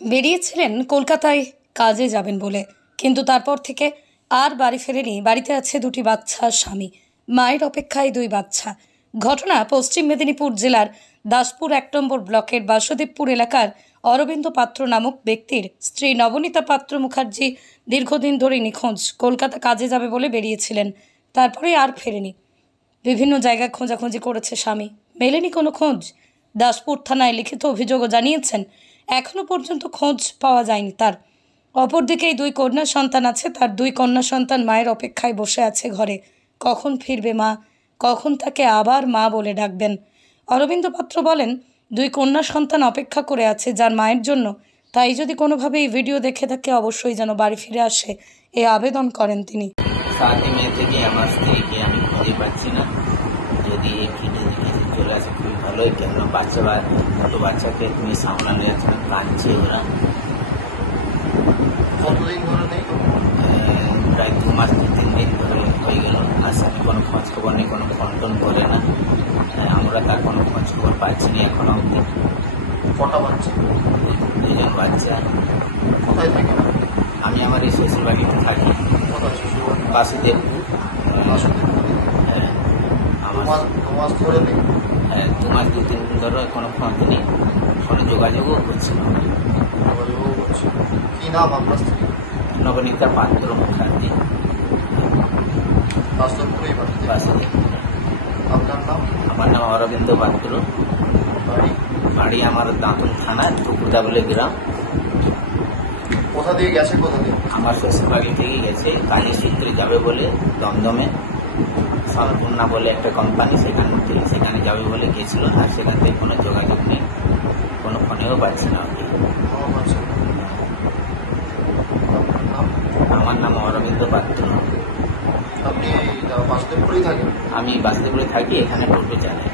বেরিয়েছিলেন কলকাতায় কাজে যাবেন বলে, কিন্তু তারপর থেকে আর বাড়ি ফেরেনি। বাড়িতে আছে দুটি বাচ্চা, স্বামী, মায়ের অপেক্ষায় দুই বাচ্চা। ঘটনা পশ্চিম মেদিনীপুর জেলার দাসপুর ১ নম্বর ব্লকের বাসুদেবপুর এলাকার অরবিন্দ পাত্র নামক ব্যক্তির স্ত্রী নবনীতা পাত্র মুখার্জি দীর্ঘদিন ধরে নিখোঁজ। কলকাতা কাজে যাবে বলে বেরিয়েছিলেন, তারপরে আর ফেরেনি। বিভিন্ন জায়গায় খোঁজাখুঁজি করেছে স্বামী, মেলেনি কোনো খোঁজ। দাসপুর থানায় লিখিত অভিযোগও জানিয়েছেন, এখনো পর্যন্ত খোঁজ পাওয়া যায়নি তার। অপরদিকে এই দুই কন্যা সন্তান আছে, তার দুই কন্যা সন্তান মায়ের অপেক্ষায় বসে আছে ঘরে। কখন ফিরবে মা, কখন তাকে আবার মা বলে ডাকবেন। অরবিন্দ পাত্র বলেন, দুই কন্যা সন্তান অপেক্ষা করে আছে যার মায়ের জন্য। তাই যদি কোনোভাবে এই ভিডিও দেখে থাকে অবশ্যই যেন বাড়ি ফিরে আসে, এই আবেদন করেন তিনি। 7 মে থেকে আমার স্ত্রীকে আমি খুঁজে পাচ্ছি না। যদি এই ভিডিও দেখে চলে আসে খুবই ভালোই, কেন ছোটো বাচ্চাকে তুমি সামলানো যাচ্ছে না, কাঁদছে ওরা। কতদিন ধরে নেই? প্রায় 2 মাস 3 দিন ধরে হয়ে গেল। আর স্বামী কোনো খোঁজ খবর নেই, কোনো ফোন টোন করে না। আমরা তার কোনো খোঁজ খবর পাচ্ছি না এখনো অবধি। কটা বাচ্চা? দুজন বাচ্চা। কোথায় থাকে? আমি আমার এই শ্বশুর বাড়িতে থাকি, বাসুদেবপুর। হ্যাঁ, আমার 2 মাস ধরে নেই? 2 মাস 2-3 দিন ধরে কোনো খোঁজ নেই, কোনো যোগাযোগও করছে না। কি নাম আপনার স্ত্রী? নবনীতা পাত্র মুখার্জি, বাসুদেবপুরেই বাড়ি। বাসুদেবপুর। আপনার নাম? আমার নাম অরবিন্দ পাত্র। বাড়ি? বাড়ি আমার দাঁতন থানা, টুকুরদা বলে গ্রাম। কোথা দিয়ে গেছে? কোথা দিয়ে? আমার শ্বশুর বাড়ি থেকে গেছে কাজের সূত্রে যাবে বলে দমদমে সম্পূর্ণা বলে একটা কোম্পানি, সেখানে যাবে বলে গেছিল। আর সেখান থেকে কোনো যোগাযোগ নেই, কোনো ফোনেও পাচ্ছে না। আমার নাম অরবিন্দ পাত্র। আপনি বাসুদেবপুরেই থাকেন? আমি বাসুদেবপুরে থাকি, এখানে টোটো চালাই।